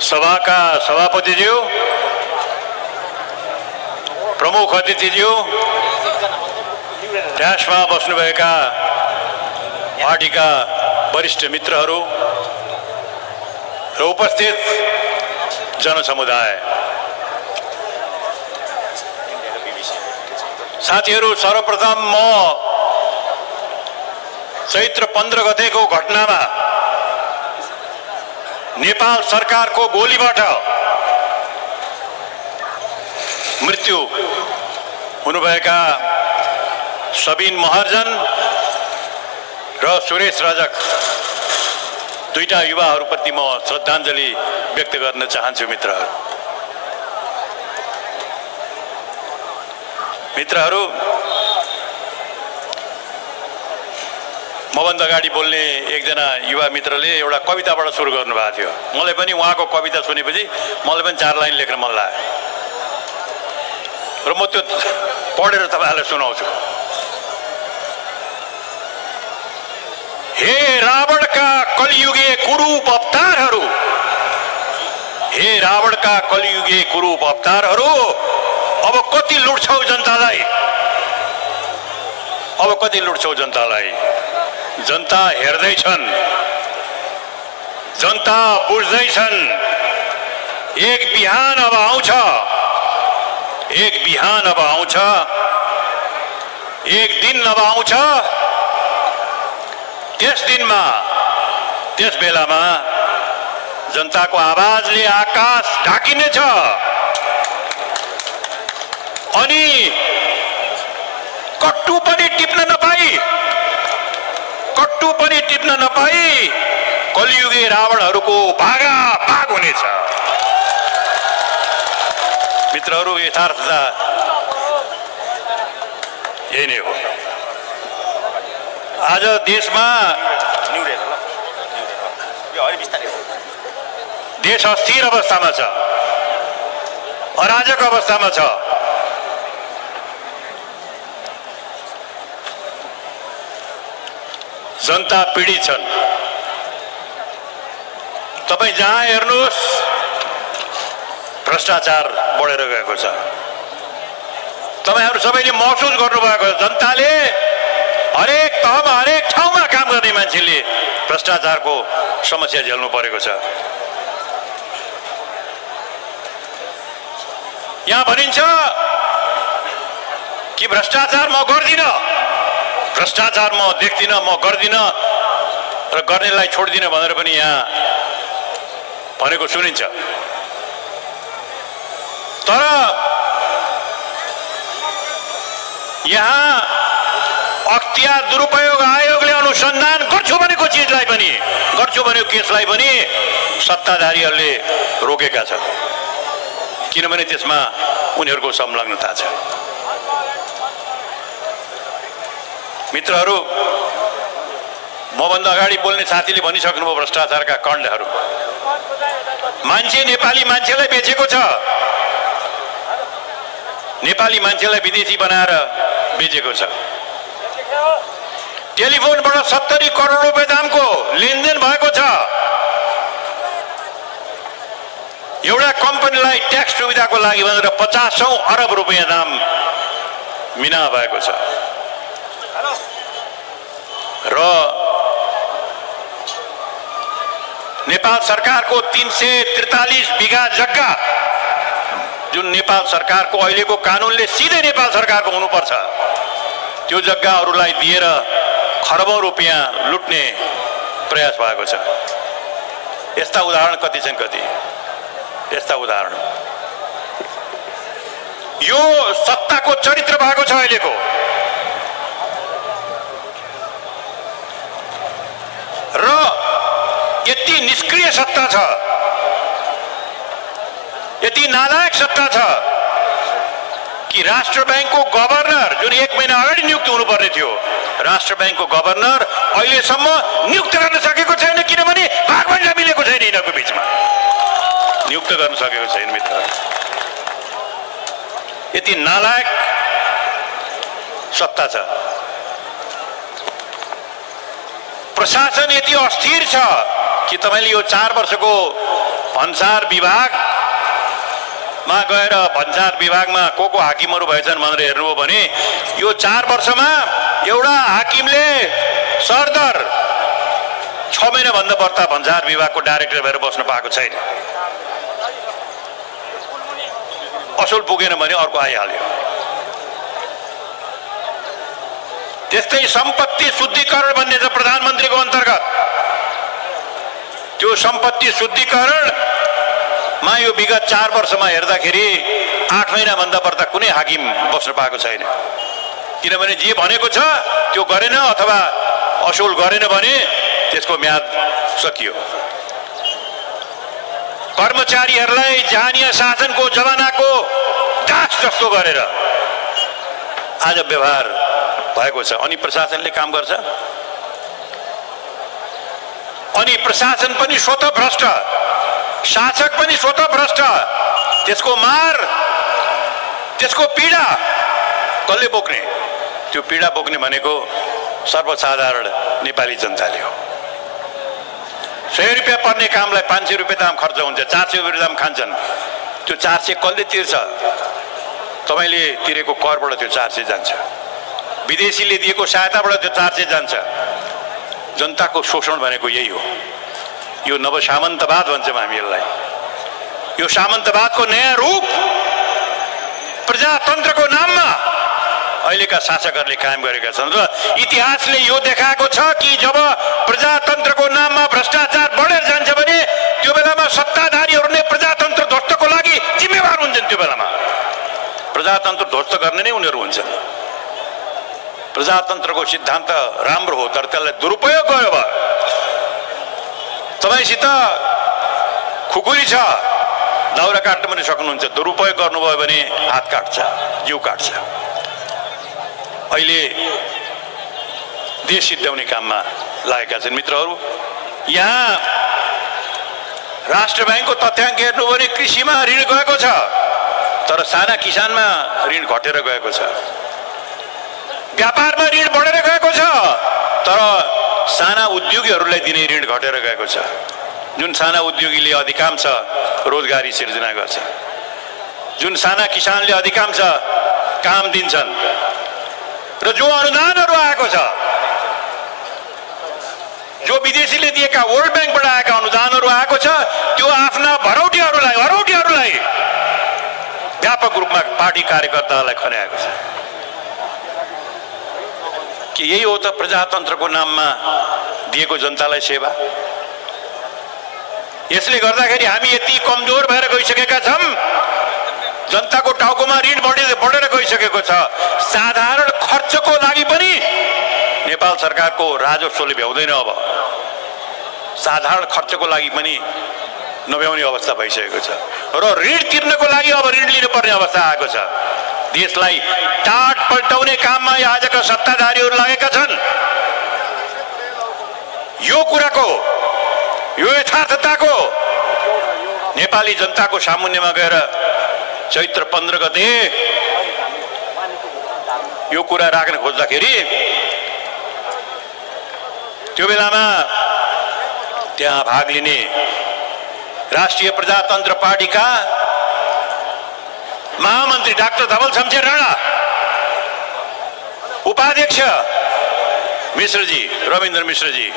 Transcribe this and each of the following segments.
सभाका सभापतिज्यू, प्रमुख अतिथिज्यू, ड्यासमा बस्नुभएका पार्टीका वरिष्ठ मित्रहरू र उपस्थित जनसमुदाय, साथीहरू, सर्वप्रथम म चैत्र 15 गतेको घटनामा नेपाल सरकारको गोलीबाट मृत्यु हुनुभएका सबिन महर्जन र सुरेश रजक दुईटा युवाहरूप्रति म श्रद्धाञ्जली व्यक्त गर्न चाहन्छु। मित्रहरू, मभन्दा अगाडि बोल्ने एकजना युवा मित्रले एउटा कविताबाट सुरु गर्नुभएको थियो। मलाई पनि उहाँको कविता सुनेपछि मलाई पनि 4 लाइन लेख्न मन लाग्यो र म त्यो पढेर तपाईहरुलाई सुनाउँछु। हे रावणका कलियुगे कुरूप अवतारहरू, हे रावणका कलियुगे कुरूप अवतारहरू, अब कति लुट्छौ जनतालाई, अब कति लुट्छौ जनतालाई। जनता हेर्दैछन्, जनता बुझ्दैछन्। एक बिहान अब आउँछ, एक बिहान अब आउँछ, एक दिन अब आउँछ। त्यस दिनमा, त्यस बेलामा जनताको आवाजले आकाश ढाकिनेछ अनि कट्टु पनि टिप्न नपाई, कट्टु पनि टिप्न नपाई कलियुगे रावणहरूको भागाभाग हुनेछ। मित्रहरू, यथार्थता यही नै हो। आज देशमा देश अस्थिर अवस्थामा छ, अराजक अवस्थामा छ। जनता पीडित छन्। तपाई जहाँ हेर्नुहोस् भ्रष्टाचार बढेर गएको छ। तपाईहरु सबैले महसुस गर्नुभएको छ। जनताले हरेक तहमा, हरेक ठाउँमा काम गर्ने मान्छेले भ्रष्टाचारको समस्या झेल्नु परेको छ। यहाँ भनिन्छ कि भ्रष्टाचार म गर्दिन, भ्रष्टाचार म देख्दिन, म गर्दिन र गर्नेलाई छोड्दिन भनेर पनि यहाँ भनेको सुनिन्छ। तर यहाँ अख्तियार दुरुपयोग आयोगले अनुसन्धान गर्छु भनेको चिजलाई पनि, गर्छु भनेको केसलाई पनि सत्ताधारीहरूले रोकेका छन्, किनभने त्यसमा उनीहरूको संलग्नता छ। मित्रहरू, मभन्दा अगाडि बोल्ने साथीले भनिसक्नुभयो भ्रष्टाचारका कण्डहरू। मान्छे नेपाली मान्छेलाई बेचेको छ, नेपाली मान्छेलाई विदेशी बनाएर बेचेको छ। टेलिफोनबाट 70 करोड रुपैयाँ दामको लेनदेन भएको छ। एउटा कम्पनीलाई ट्याक्स सुविधाको लागि भनेर 50औं अरब रुपैयाँ दाम मिना भएको छ। र नेपाल सरकारको 343 बिघा जग्गा, जुन नेपाल सरकारको अहिलेको कानुनले सिधै नेपाल सरकारको हुनुपर्छ, त्यो जग्गा अरूलाई दिएर खरबौं रुपैयाँ लुट्ने प्रयास भएको छ। यस्ता उदाहरण कति छन्, कति यस्ता उदाहरण। यो सत्ताको चरित्र भएको छ अहिलेको। र यति निष्क्रिय सत्ता छ, यति नालायक सत्ता छ कि राष्ट्र बैंकको गभर्नर, जुन 1 महिना अगाडि नियुक्त हुनुपर्ने थियो, राष्ट्र बैंकको गभर्नर अहिलेसम्म नियुक्त गर्न सकेको छैन, किनभने भागभण्डा मिलेको छैन यिनीहरूको बीचमा, नियुक्त गर्न सकेको छैन। मित्रहरू, यति नालायक सत्ता छ। प्रशासन यति अस्थिर छ कि तपाईले यो 4 वर्षको भन्सार विभागमा गएर भन्सार विभागमा को हाकिमहरू भएछन् भनेर हेर्नुभयो भने यो 4 वर्षमा एउटा हाकिमले सरदर 6 महिनाभन्दा बढ्ता भन्सार विभागको डाइरेक्टर भएर बस्न पाएको छैन। असुल पुगेन भने अर्को आइहाल्यो। त्यस्तै सम्पत्ति शुद्धिकरण भन्ने छ प्रधानमन्त्रीको अन्तर्गत। त्यो सम्पत्ति शुद्धिकरणमा यो विगत 4 वर्षमा हेर्दाखेरि 8 महिनाभन्दा बढ्ता कुनै हाकिम बस्न पाएको छैन। किनभने जे भनेको छ त्यो गरेन अथवा असुल गरेन भने त्यसको म्याद सकियो। कर्मचारीहरूलाई जहानिया शासनको जमानाको दास जस्तो गरेर आज व्यवहार भएको छ। अनि प्रशासनले काम गर्छ, अनि प्रशासन पनि स्वतः भ्रष्ट, शासक पनि स्वतः भ्रष्ट। त्यसको मार, त्यसको पीडा कसले बोक्ने? त्यो पीडा बोक्ने भनेको सर्वसाधारण नेपाली जनताले हो। 100 रुपियाँ पर्ने कामलाई 500 रुपियाँ दाम खर्च हुन्छ, 400 रुपियाँ दाम खान्छन्। त्यो 400 कसले तिर्छ? तपाईँले तिरेको करबाट त्यो 400 जान्छ, विदेशीले दिएको सहायताबाट त्यो 400 जान्छ। जनताको शोषण भनेको यही हो। यो नवसामन्तवाद भन्छौँ हामी यसलाई। यो सामन्तवादको नयाँ रूप प्रजातन्त्रको नाममा अहिलेका शासकहरूले कायम गरेका छन् र इतिहासले यो देखाएको छ कि जब प्रजातन्त्रको नाममा भ्रष्टाचार बढेर जान्छ भने त्यो बेलामा सत्ताधारीहरू नै प्रजातन्त्र ध्वस्तको लागि जिम्मेवार हुन्छन्। त्यो बेलामा प्रजातन्त्र ध्वस्त गर्ने नै उनीहरू हुन्छन्। प्रजातन्त्रको सिद्धान्त राम्रो हो, तर त्यसलाई दुरुपयोग गर्यो भयो। तपाईसित खुकुरी छ, दाउरा काट्न पनि सक्नुहुन्छ, दुरुपयोग गर्नुभयो भने हात काट्छ, जिउ काट्छ। अहिले देश सिद्ध्याउने काममा लागेका छन् मित्रहरू। यहाँ राष्ट्र बैंकको तथ्याङ्क हेर्नु भने कृषिमा ऋण गएको छ, तर साना किसानमा ऋण घटेर गएको छ। व्यापारमा ऋण बढेर गएको छ, तर साना उद्योगीहरूलाई दिने ऋण घटेर गएको छ। जुन साना उद्योगीले अधिकांश रोजगारी सिर्जना गर्छ, जुन साना किसानले अधिकांश काम दिन्छन्, र जो अनुदानहरू आएको छ, जो विदेशीले दिएका वर्ल्ड ब्याङ्कबाट आएका अनुदानहरू आएको छ, त्यो आफ्ना भरौटीहरूलाई व्यापक रूपमा पार्टी कार्यकर्ताहरूलाई खन्याएको छ। कि यही हो त प्रजातन्त्रको नाममा दिएको जनतालाई सेवा? यसले गर्दाखेरि हामी यति कमजोर भएर गइसकेका छौँ। जनताको टाउकोमा ऋण बढेर गइसकेको छ। साधारण खर्चको लागि पनि नेपाल सरकारको राजस्वले भ्याउँदैन। अब साधारण खर्चको लागि पनि नभ्याउने अवस्था भइसकेको छ र ऋण तिर्नको लागि अब ऋण लिनुपर्ने अवस्था आएको छ। देशलाई टाट पल्टाउने काममा आजका सत्ताधारीहरू लागेका छन्। यो कुराको, यो यथार्थताको नेपाली जनताको सामुन्यमा गएर चैत्र 15 गते यो कुरा राख्न खोज्दाखेरि त्यो बेलामा त्यहाँ भाग लिने राष्ट्रिय प्रजातन्त्र पार्टीका महामन्त्री डाक्टर धवल शमशेर राणा, उपाध्यक्ष मिश्रजी, रविन्द्र मिश्रजी,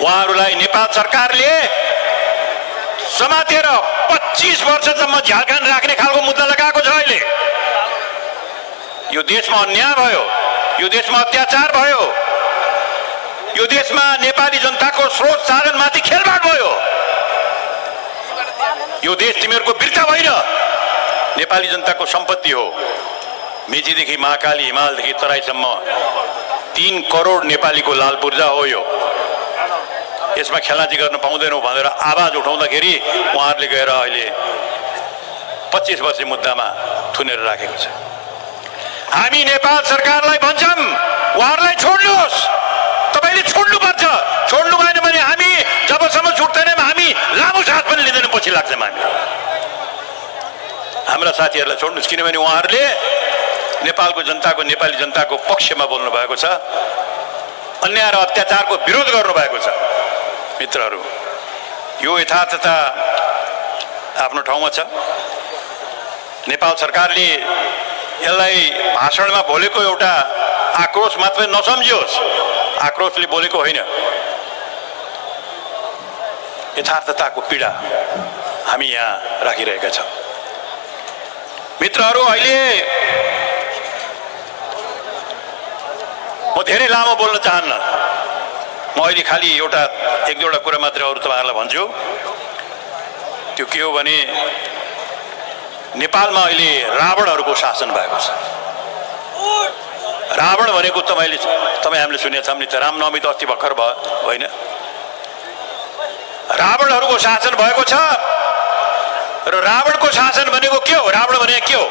उहाँहरूलाई नेपाल सरकारले समातेर 25 वर्षसम्म झ्यालखान राख्ने खालको मुद्दा लगाएको छ। अहिले यो देशमा अन्याय भयो, यो देशमा अत्याचार भयो, यो देशमा नेपाली जनताको स्रोत साधनमाथि खेलबाड भयो। यो देश तिमीहरूको बिर्ता होइन, नेपाली जनताको सम्पत्ति हो। मेचीदेखि महाकाली, हिमालदेखि तराईसम्म 3 करोड नेपालीको लाल पूर्जा हो। यो यसमा खेलाची गर्न पाउँदैनौँ भनेर आवाज उठाउँदाखेरि उहाँहरूले गएर अहिले 25 वर्षे मुद्दामा थुनेर राखेको छ। हामी नेपाल सरकारलाई भन्छौँ, उहाँहरूलाई छोड्नुहोस्, तपाईँले छोड्नुपर्छ। छोड्नु भएन भने हामी जबसम्म छुट्दैनौँ हामी लामो साथ पनि लिँदैनौँ, पछि लाग्छौँ हामी। हाम्रा साथीहरूलाई छोड्नुहोस्, किनभने उहाँहरूले नेपालको जनताको, नेपाली जनताको पक्षमा बोल्नु भएको छ, अन्याय र अत्याचारको विरोध गर्नु भएको छ। मित्रहरू, यो यथार्थता आफ्नो ठाउँमा छ। नेपाल सरकारले यसलाई भाषणमा बोलेको एउटा आक्रोश मात्रै नसम्झियोस्, आक्रोशले बोलेको होइन। यथार्थताको पीडा हामी यहाँ राखिरहेका छौँ। मित्रहरू, अहिले म धेरै लामो बोल्न चाहन्न। म अहिले खालि एउटा एक दुईवटा कुरा मात्रै अरू तपाईँहरूलाई भन्छु। त्यो के हो भने नेपालमा अहिले रावणहरूको शासन भएको छ। रावण भनेको तपाईँ हामीले सुनेका छौँ नि त, रामनवमी त अस्ति भर्खर भयो होइन? रावणहरूको शासन भएको छ। र रावणको शासन भनेको के हो? रावण भनेको के हो?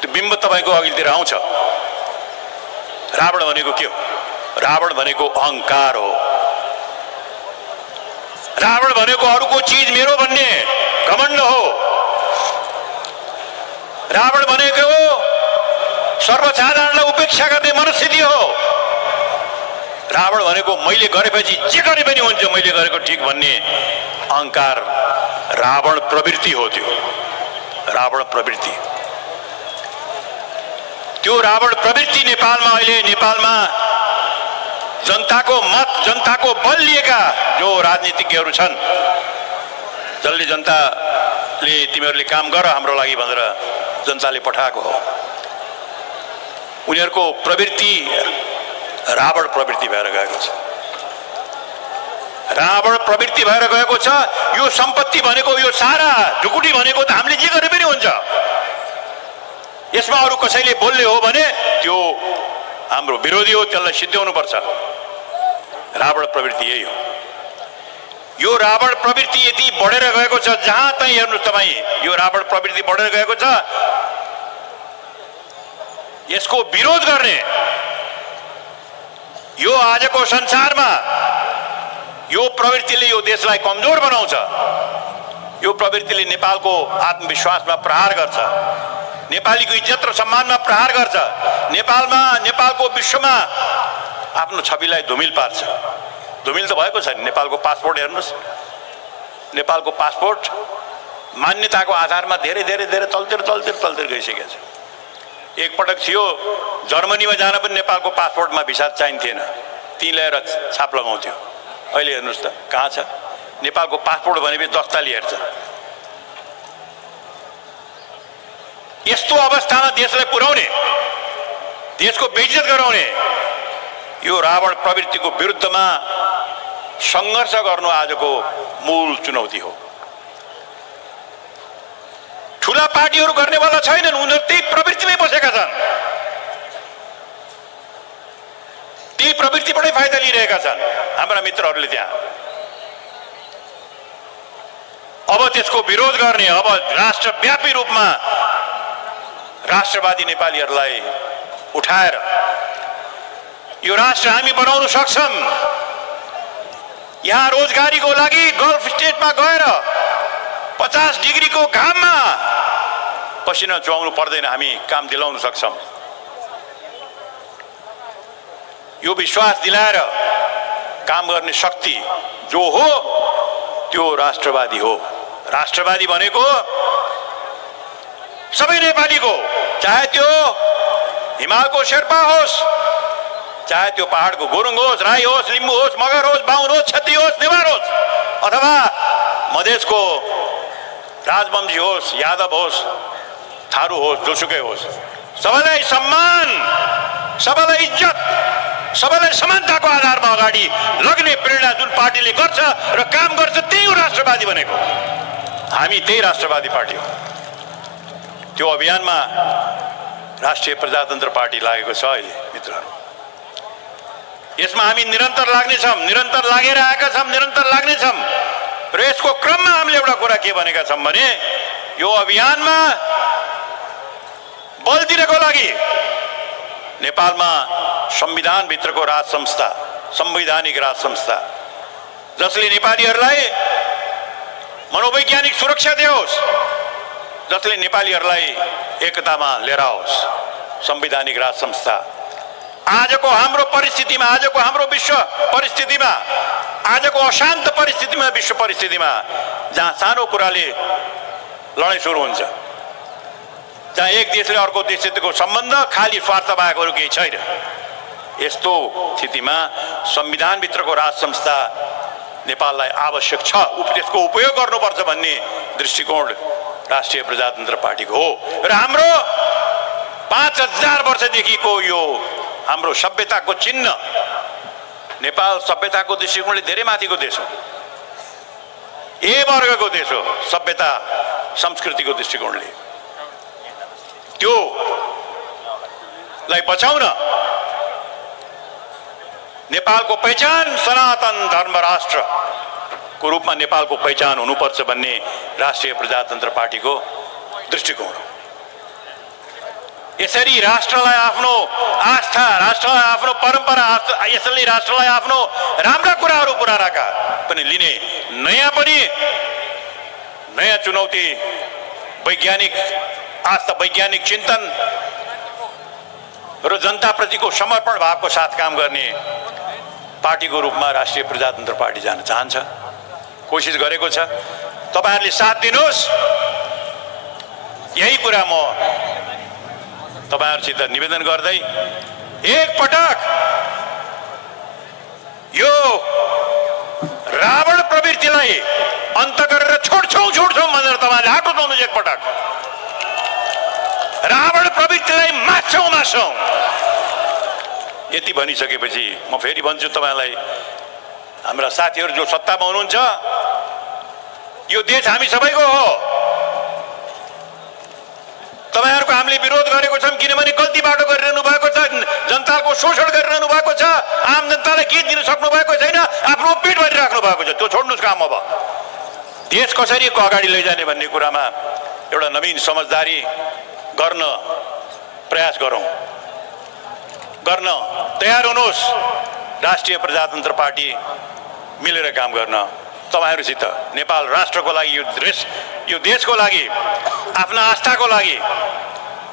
त्यो बिम्ब तपाईँको अघिल्तिर आउँछ। रावण भनेको के हो? रावण भनेको अहंकार हो। रावण भनेको अरूको चीज मेरो भन्ने घमण्ड हो। रावण भनेको सर्वसाधारणलाई उपेक्षा गर्ने मनस्थिति हो। रावण भनेको मैले गरेपछि जे गरे पनि हुन्छ, मैले गरेको ठिक भन्ने अहंकार, रावण प्रवृत्ति हो। त्यो रावण प्रवृत्ति, त्यो रावण प्रवृत्ति नेपालमा जनताको मत, जनताको बल लिएका जो राजनीतिज्ञहरू छन्, जसले जनताले तिमीहरूले काम गर हाम्रो लागि भनेर जनताले पठाएको हो, उनीहरूको प्रवृत्ति रावण प्रवृत्ति भएर गएको छ। रावण प्रवृत्ति भएर गएको छ। यो सम्पत्ति भनेको, यो सारा ढुकुटी भनेको त हामीले जे गरे पनि हुन्छ। यसमा अरू कसैले बोल्ने हो भने त्यो हाम्रो विरोधी हो, त्यसलाई सिद्ध्याउनु पर्छ। रावण प्रवृत्ति यही हो। यो रावण प्रवृत्ति यति बढेर गएको छ, जहाँ तै हेर्नुहोस् तपाईँ, यो रावण प्रवृत्ति बढेर गएको छ। यसको विरोध गर्ने, यो आजको संसारमा यो प्रवृत्तिले यो देशलाई कमजोर बनाउँछ। यो प्रवृत्तिले नेपालको आत्मविश्वासमा प्रहार गर्छ, नेपालीको इज्जत र सम्मानमा प्रहार गर्छ, नेपालको विश्वमा आफ्नो छविलाई धुमिल पार्छ। धुमिल त भएको छैन। नेपालको पासपोर्ट हेर्नुहोस्, नेपालको पासपोर्ट मान्यताको आधारमा धेरै धेरै धेरै तलतिर गइसकेको छ। एकपटक थियो जर्मनीमा जान पनि नेपालको पासपोर्टमा भिसा चाहिन्थेन, ती ल्याएर छाप लगाउँथ्यो। अहिले हेर्नुहोस् त कहाँ छ? नेपालको पासपोर्ट भनेपछि दस्ताली हेर्छ। यस्तो अवस्थामा देशलाई पुर्याउने, देशको बेइज्जत गराउने यो रावण प्रवृत्तिको विरुद्धमा सङ्घर्ष गर्नु आजको मूल चुनौती हो। ठुला पार्टीहरू गर्नेवाला छैनन्, उनीहरू त्यही प्रवृत्तिमै बसेका छन्, त्यही प्रवृत्तिबाटै फाइदा लिइरहेका छन् हाम्रा मित्रहरूले त्यहाँ। अब त्यसको विरोध गर्ने, अब राष्ट्रव्यापी रूपमा राष्ट्रवादी नेपालीहरूलाई उठाएर यो राष्ट्र हामी बनाउन सक्छौं। यहाँ रोजगारीको लागि गल्फ स्टेटमा गएर 50 डिग्रीको घाममा पसिना चुहाउनु पर्दैन, हामी काम दिलाउन सक्छौं। यो विश्वास दिलाएर काम गर्ने शक्ति जो हो त्यो राष्ट्रवादी हो। राष्ट्रवादी भनेको सबै नेपालीको, चाहे त्यो हिमालको शेर्पा होस्, चाहे त्यो पहाडको गुरुङ होस्, राई होस्, लिम्बू होस्, मगर होस्, बाहुन होस्, छेत्री होस्, नेवार होस्, अथवा मधेसको राजवंशी होस्, यादव होस्, थारू होस्, जोसुकै होस्, सबैलाई सम्मान, सबैलाई इज्जत, सबैलाई समानताको आधारमा अगाडि लग्ने प्रेरणा जुन पार्टीले गर्छ र काम गर्छ, त्यही हो राष्ट्रवादी भनेको। हामी त्यही राष्ट्रवादी पार्टी हो। त्यो अभियानमा राष्ट्रिय प्रजातन्त्र पार्टी लागेको छ अहिले मित्रहरू। यसमा हामी निरन्तर लाग्नेछौँ, निरन्तर लागेर आएका छौँ, निरन्तर लाग्नेछौँ। र यसको क्रममा हामीले एउटा कुरा के भनेका छौँ भने यो अभियानमा बल दिनको लागि नेपालमा संविधानभित्रको राज संस्था, संवैधानिक राज संस्था जसले नेपालीहरूलाई मनोवैज्ञानिक सुरक्षा दियोस्, जसले नेपालीहरूलाई एकतामा लिएर आओस्, संवैधानिक राज संस्था आजको हाम्रो परिस्थितिमा, आजको हाम्रो विश्व परिस्थितिमा, आजको अशान्त परिस्थितिमा, विश्व परिस्थितिमा जहाँ सानो कुराले लडाइँ सुरु हुन्छ, जहाँ एक देशले अर्को देशसितको सम्बन्ध खाली स्वार्थ बाहेक अरू केही छैन, यस्तो स्थितिमा संविधानभित्रको राज संस्था नेपाललाई आवश्यक छ, त्यसको उपयोग गर्नुपर्छ भन्ने दृष्टिकोण राष्ट्रिय प्रजातन्त्र पार्टीको हो। र हाम्रो 5000 वर्षदेखिको यो हाम्रो सभ्यताको चिन्ह, नेपाल सभ्यताको दृष्टिकोणले धेरै माथिको देश हो, ए वर्गको देश हो सभ्यता संस्कृतिको दृष्टिकोणले। त्यो लाई बचाउन नेपालको पहिचान सनातन धर्म राष्ट्र को रूपमा नेपालको पहिचान हुनुपर्छ भन्ने राष्ट्रिय प्रजातन्त्र पार्टीको दृष्टिकोण हो। यसरी राष्ट्रलाई आफ्नो आस्था, राष्ट्रलाई आफ्नो परम्परा, यसरी राष्ट्रलाई आफ्नो राम्रा कुराहरू पुरानाका पनि लिने नयाँ चुनौती, वैज्ञानिक आस्था, वैज्ञानिक चिन्तन र जनताप्रतिको समर्पण भावको साथ काम गर्ने पार्टीको रूपमा राष्ट्रिय प्रजातन्त्र पार्टी जान चाहन्छ, कोसिस गरेको छ। तपाईहरुले साथ दिनुहोस्। यही कुरा म तपाईहरुसित निवेदन गर्दै एक पटक यो रावण प्रवृत्तिलाई अन्त गरेर छोड्छौं भनेर तपाईहरुले हात उठाउनुहोस्। एक पटक रावण प्रवृत्तिलाई मार्छौं। यति भनिसकेपछि म फेरि भन्छु तपाईलाई, हाम्रा साथीहरु जो सत्तामा हुनुहुन्छ, यो देश हामी सबैको हो। तपाईहरुको हामीले विरोध गरेको छौं किनभने गल्ती बाटो गरिरहनु भएको छ, जनताको शोषण गरिरहनु भएको छ, आम जनतालाई के दिन सक्नु भएको छैन, आफ्नो पेट भरिराख्नु भएको छ। त्यो छोड्नुस् काम। अब देश कसरी अगाडि लैजाने भन्ने कुरामा एउटा नवीन समझदारी गर्न प्रयास गरौं, गर्न तयार हुनुहोस्। राष्ट्रिय प्रजातन्त्र पार्टी मिलेर काम गर्न तपाईहरुसित नेपाल राष्ट्रको लागि, यो देशको लागि, आफ्ना आस्थाको लागि,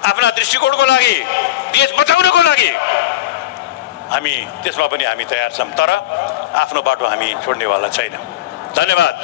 आफ्ना दृष्टिकोणको लागि, देश बचाउनको लागि हामी त्यसमा पनि हामी तयार छौं, तर आफ्नो बाटो हामी छोड्नेवाला छैन। धन्यवाद।